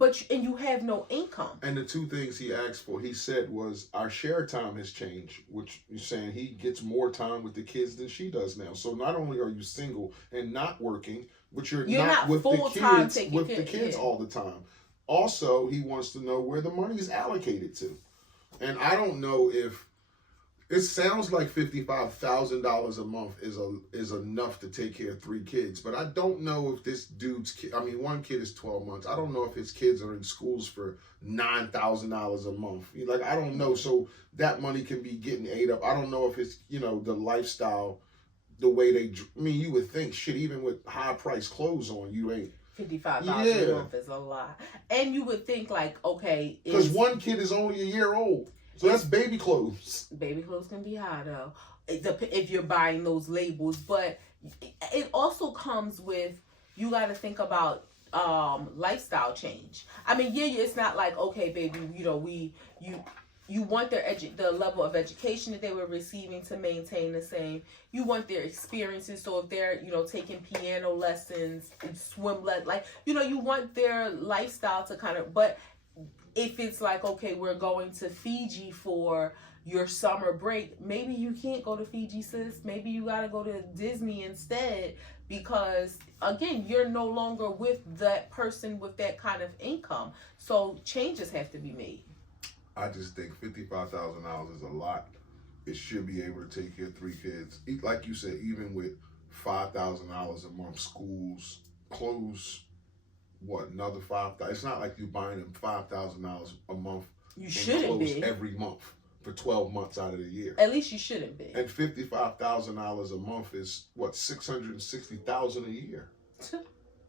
and you have no income. And the two things he asked for, he said, was our share time has changed, which you're saying he gets more time with the kids than she does now. So not only are you single and not working, but you're not with the kids all the time. Also, he wants to know where the money is allocated to. And I don't know if it sounds like $55,000 a month is enough to take care of 3 kids, but I don't know if this dude's kid, one kid is 12 months. I don't know if his kids are in schools for $9,000 a month. Like, I don't know. So that money can be getting ate up. I don't know if it's, the lifestyle, the way they, you would think, shit, even with high price clothes on, you ain't. $55,000 a month is a lot. And you would think, like, okay. Because one kid is only a year old. So that's baby clothes. Baby clothes can be high, though, if you're buying those labels. But it also comes with, you got to think about lifestyle change. It's not like, okay, baby, you want the level of education that they were receiving to maintain the same. You want their experiences. So if they're, taking piano lessons, swim lessons, you want their lifestyle to kind of, but if it's like, okay, we're going to Fiji for your summer break, maybe you can't go to Fiji, sis. Maybe you got to go to Disney instead, because, again, you're no longer with that person with that kind of income. So changes have to be made. I just think $55,000 is a lot. It should be able to take care of 3 kids. Like you said, even with $5,000 a month, schools, clothes, another $5,000. It's not like you're buying them $5,000 a month. You shouldn't be every month for 12 months out of the year. At least you shouldn't be. And $55,000 a month is $660,000 a year.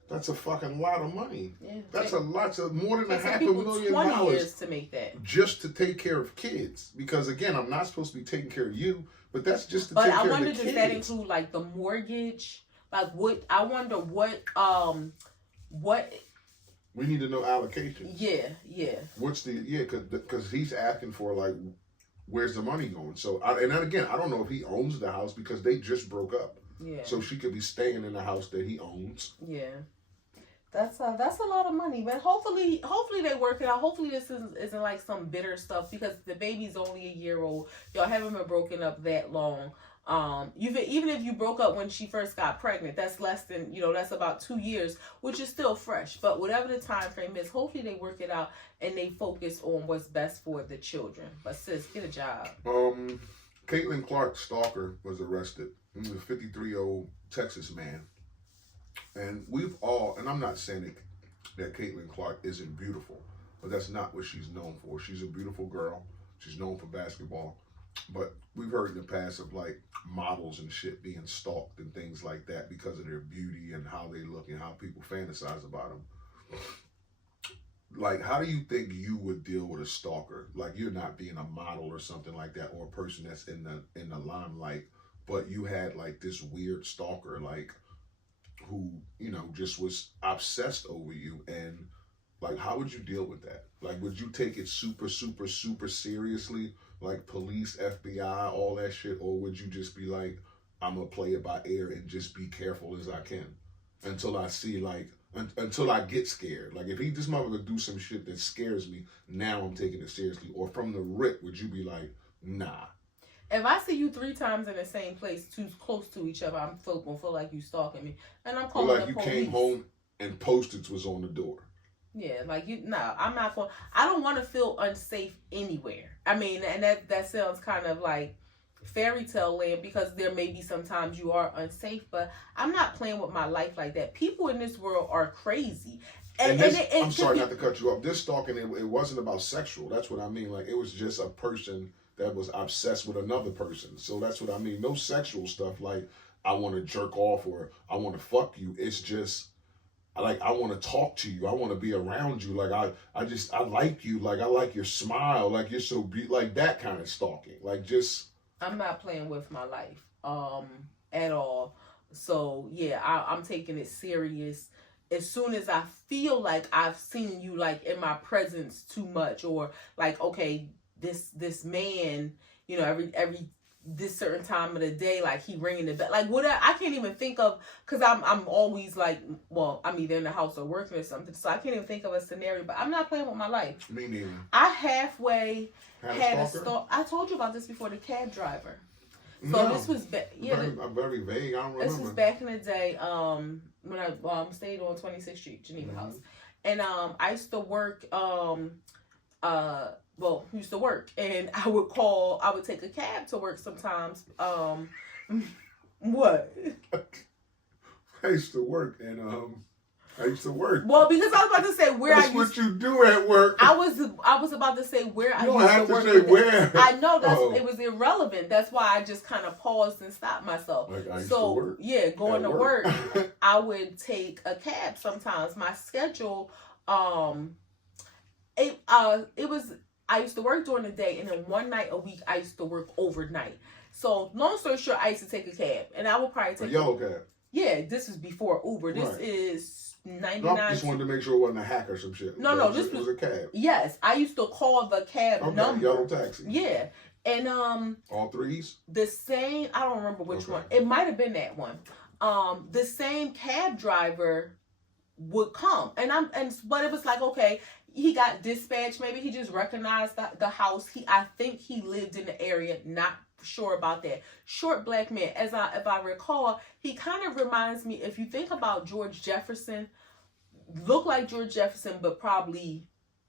That's a fucking lot of money. Yeah, that's a lot. More than $500,000 $20 years to make that. Just to take care of kids. Because again, I'm not supposed to be taking care of you, but that's just to take care of the kids. But I wonder, does that include like the mortgage? Like what? I wonder what. We need to know allocations. Yeah. What's because he's asking for like, where's the money going? So and then again, I don't know if he owns the house because they just broke up. Yeah. So she could be staying in the house that he owns. Yeah. That's a lot of money, but hopefully they work it out. Hopefully this isn't like some bitter stuff, because the baby's only a year old. Y'all haven't been broken up that long. Even if you broke up when she first got pregnant, that's less than, that's about 2 years, which is still fresh. But whatever the time frame is, hopefully they work it out and they focus on what's best for the children. But sis, get a job. Caitlin Clark's stalker was arrested. He was a 53-year-old Texas man. And we've all, and I'm not saying that Caitlin Clark isn't beautiful, but that's not what she's known for. She's a beautiful girl. She's known for basketball. But we've heard in the past of like models and shit being stalked and things like that because of their beauty and how they look and how people fantasize about them. Like, how do you think you would deal with a stalker? Like, you're not being a model or something like that, or a person that's in the limelight, but you had like this weird stalker, like, who, just was obsessed over you. And Like, how would you deal with that? Like, would you take it super, super, super seriously? Like police, FBI, all that shit? Or would you just be like, I'm going to play it by ear and just be careful as I can until I see, like, until I get scared? Like, if this motherfucker do some shit that scares me, now I'm taking it seriously. Or from the rip, would you be like, nah? If I see you 3 times in the same place, too close to each other, I'm gonna feel like you stalking me, and I'm calling like the police. You came home and Post-its was on the door. Yeah, like I'm not going. I don't want to feel unsafe anywhere. I mean, and that sounds kind of like fairy tale land, because there may be sometimes you are unsafe, but I'm not playing with my life like that. People in this world are crazy. And I'm sorry not to cut you off. This stalking, it wasn't about sexual. That's what I mean. Like, it was just a person that was obsessed with another person. So that's what I mean. No sexual stuff like I want to jerk off or I want to fuck you. It's just like I want to talk to you. I want to be around you. Like I like you. Like I like your smile. Like you're so like that kind of stalking. Like just I'm not playing with my life at all. So yeah, I'm taking it serious. As soon as I feel like I've seen you like in my presence too much, or like, okay, this man, you know, every this certain time of the day, like he ringing the bell, like whatever. I can't even think of, because I'm always like, well, I'm either in the house or working or something, so I can't even think of a scenario. But I'm not playing with my life. Me neither. I halfway had a stalker? stalk. I told you about this before, the cab driver. So no, this was I'm very vague. I don't remember. This was back in the day. When I stayed on 26th Street, Geneva House, and I used to work. Used to work, and I would take a cab to work sometimes. What? I used to work, and I used to work. Well, because I was about to say where That's what you do at work. I was about to say where I used to work. You don't have to say where. I know it was irrelevant. That's why I just kind of paused and stopped myself. Like I used to work. Yeah, going to work, I would take a cab sometimes. My schedule, it was. I used to work during the day, and then one night a week I used to work overnight. So long story short, I used to take a cab, and I would probably take a yellow cab. Yeah, this is before Uber. This is 99. I just wanted to make sure it wasn't a hack or some shit. No, this was a cab. Yes, I used to call the cab number. Yellow taxi. Yeah, and all threes. The same. I don't remember which one. It might have been that one. The same cab driver would come, but it was like, okay, he got dispatched. Maybe he just recognized the house. I think he lived in the area. Not sure about that. Short black man. If I recall, he kind of reminds me, if you think about George Jefferson, looked like George Jefferson, but probably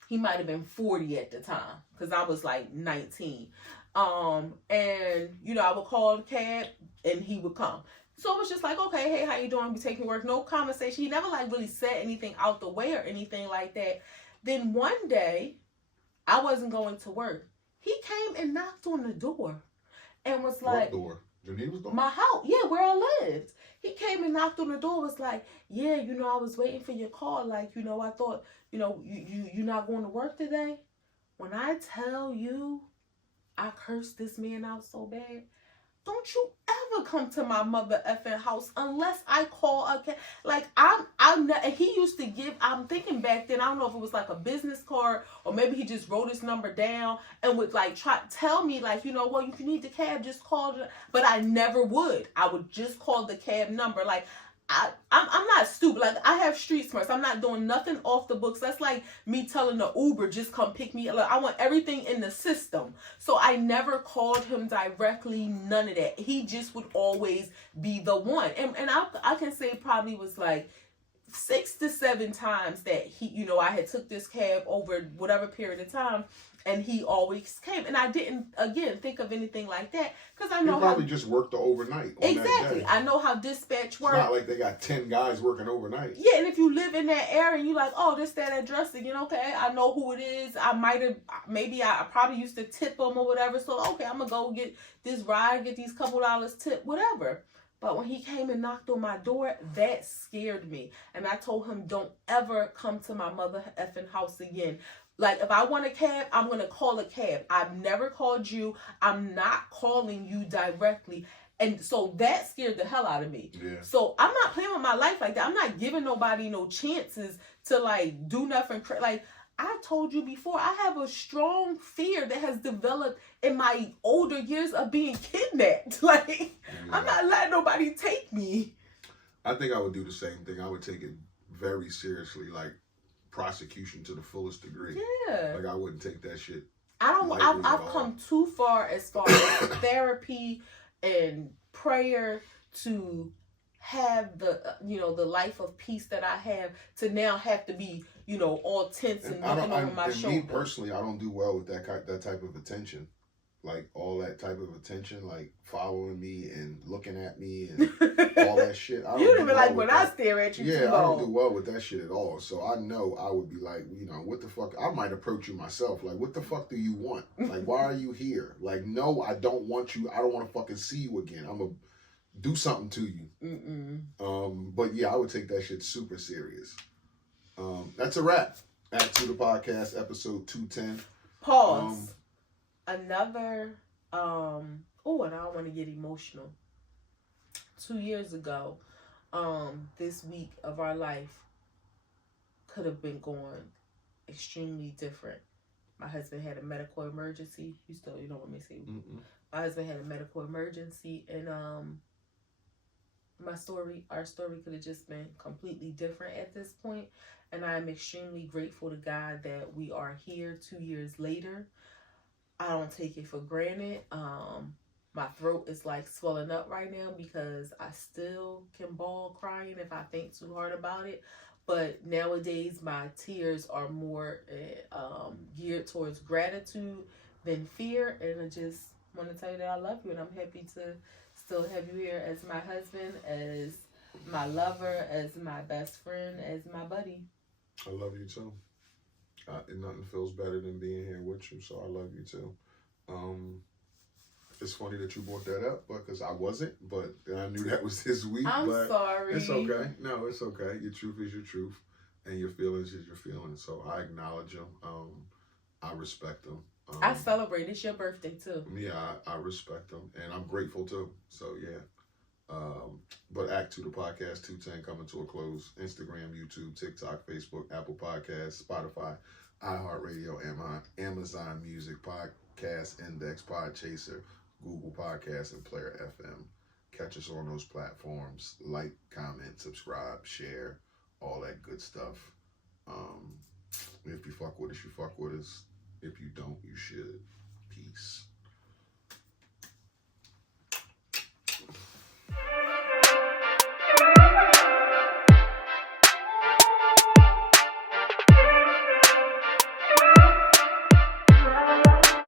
he might have been 40 at the time, because I was like 19. And you know, I would call the cab and he would come. So it was just like, okay, hey, how you doing? We taking work. No conversation. He never like really said anything out the way or anything like that. Then one day, I wasn't going to work. He came and knocked on the door and was like... What door? Geneva's door? My house. Yeah, where I lived. He came and knocked on the door, was like, yeah, you know, I was waiting for your call. Like, you know, I thought, you know, you're not going to work today. When I tell you, I cursed this man out so bad. Don't you ever come to my mother effing house unless I call a cab. Like, he used to give, I'm thinking back then, I don't know if it was like a business card or maybe he just wrote his number down and would like tell me like, you know, well, if you need the cab, just call it. But I never would. I would just call the cab number. Like, I'm not stupid. Like, I have street smarts. I'm not doing nothing off the books. That's like me telling the Uber, just come pick me up. Like, I want everything in the system. So I never called him directly, none of that. He just would always be the one. And I can say probably was like 6 to 7 times that he, you know, I had took this cab over whatever period of time, and he always came. And I didn't, again, think of anything like that, because I know he probably just worked the overnight. Exactly. I know how dispatch works. It's not like they got 10 guys working overnight. Yeah, and if you live in that area and you're like, oh, this, that address again, okay, I know who it is. I probably used to tip them or whatever. So, okay, I'm going to go get this ride, get these couple dollars tip, whatever. But when he came and knocked on my door, that scared me. And I told him, don't ever come to my mother effing house again. Like, if I want a cab, I'm going to call a cab. I've never called you. I'm not calling you directly. And so that scared the hell out of me. Yeah. So I'm not playing with my life like that. I'm not giving nobody no chances to like do nothing. Like I told you before, I have a strong fear that has developed in my older years of being kidnapped. Like Yeah. I'm not letting nobody take me. I think I would do the same thing. I would take it very seriously, like prosecution to the fullest degree. Yeah. Like I wouldn't take that shit. I've come too far as as therapy and prayer to have the the life of peace that I have, to now have to be all tense and looking over my shoulder. Me personally, I don't do well with that type of attention, like all that type of attention, like following me and looking at me and all that shit. You don't even like when I stare at you. Yeah, I don't do well with that shit at all. So I know I would be like, what the fuck? I might approach you myself, like, what the fuck do you want? Like, why are you here? Like, no, I don't want you. I don't want to fucking see you again. I'm gonna do something to you. But yeah, I would take that shit super serious. That's a wrap. A2TP podcast, episode 210. Pause. Another. Oh, and I don't want to get emotional. 2 years ago, this week of our life could have been going extremely different. My husband had a medical emergency. You don't want me to say. My husband had a medical emergency, and our story could have just been completely different at this point. And I am extremely grateful to God that we are here 2 years later. I don't take it for granted. My throat is like swelling up right now because I still can bawl crying if I think too hard about it. But nowadays my tears are more geared towards gratitude than fear. And I just want to tell you that I love you, and I'm happy to still have you here as my husband, as my lover, as my best friend, as my buddy. I love you too. And nothing feels better than being here with you, so I love you too. It's funny that you brought that up, because I wasn't, but I knew that was this week. I'm but sorry. It's okay. No, it's okay. Your truth is your truth, and your feelings is your feelings. So I acknowledge them. I respect them. I celebrate. It's your birthday too. Yeah, I respect them, and I'm grateful too. So yeah. But A2TP podcast 210 coming to a close. Instagram, YouTube, TikTok, Facebook, Apple Podcasts, Spotify, iHeartRadio, Amazon Music, Podcast Index, Podchaser, Google Podcasts, and Player FM. Catch us on those platforms. Like, comment, subscribe, share, all that good stuff. If you fuck with us, you fuck with us. If you don't, you should.